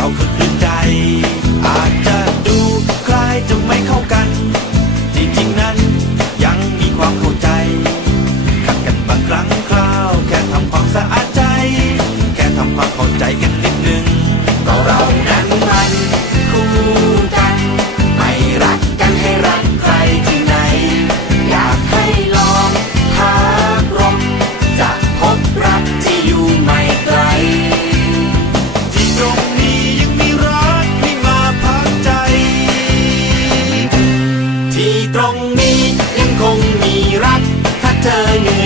เราคือใจ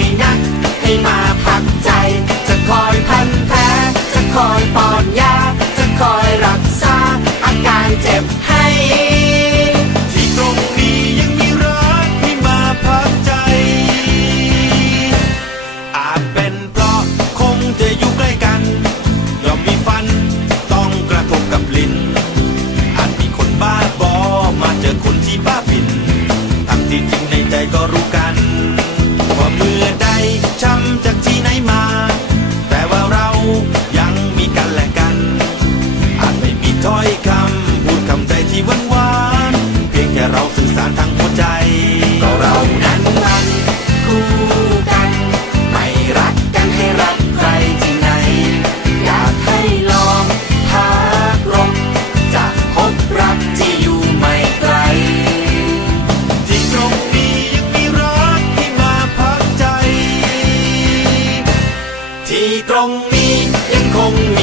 ให้นัก ให้มาพักใจ จะคอยพันแท้จะคอยปอนยาานทั้งหัวใจ ก็เรานั้นมันคู่กัน ไม่รักกันให้รักใครที่ไหน อยากให้ลองพากลมจะพบรักที่อยู่ไม่ไกล ที่ตรงนี้ยังมีรักที่มาพักใจ ที่ตรงนี้ยังคง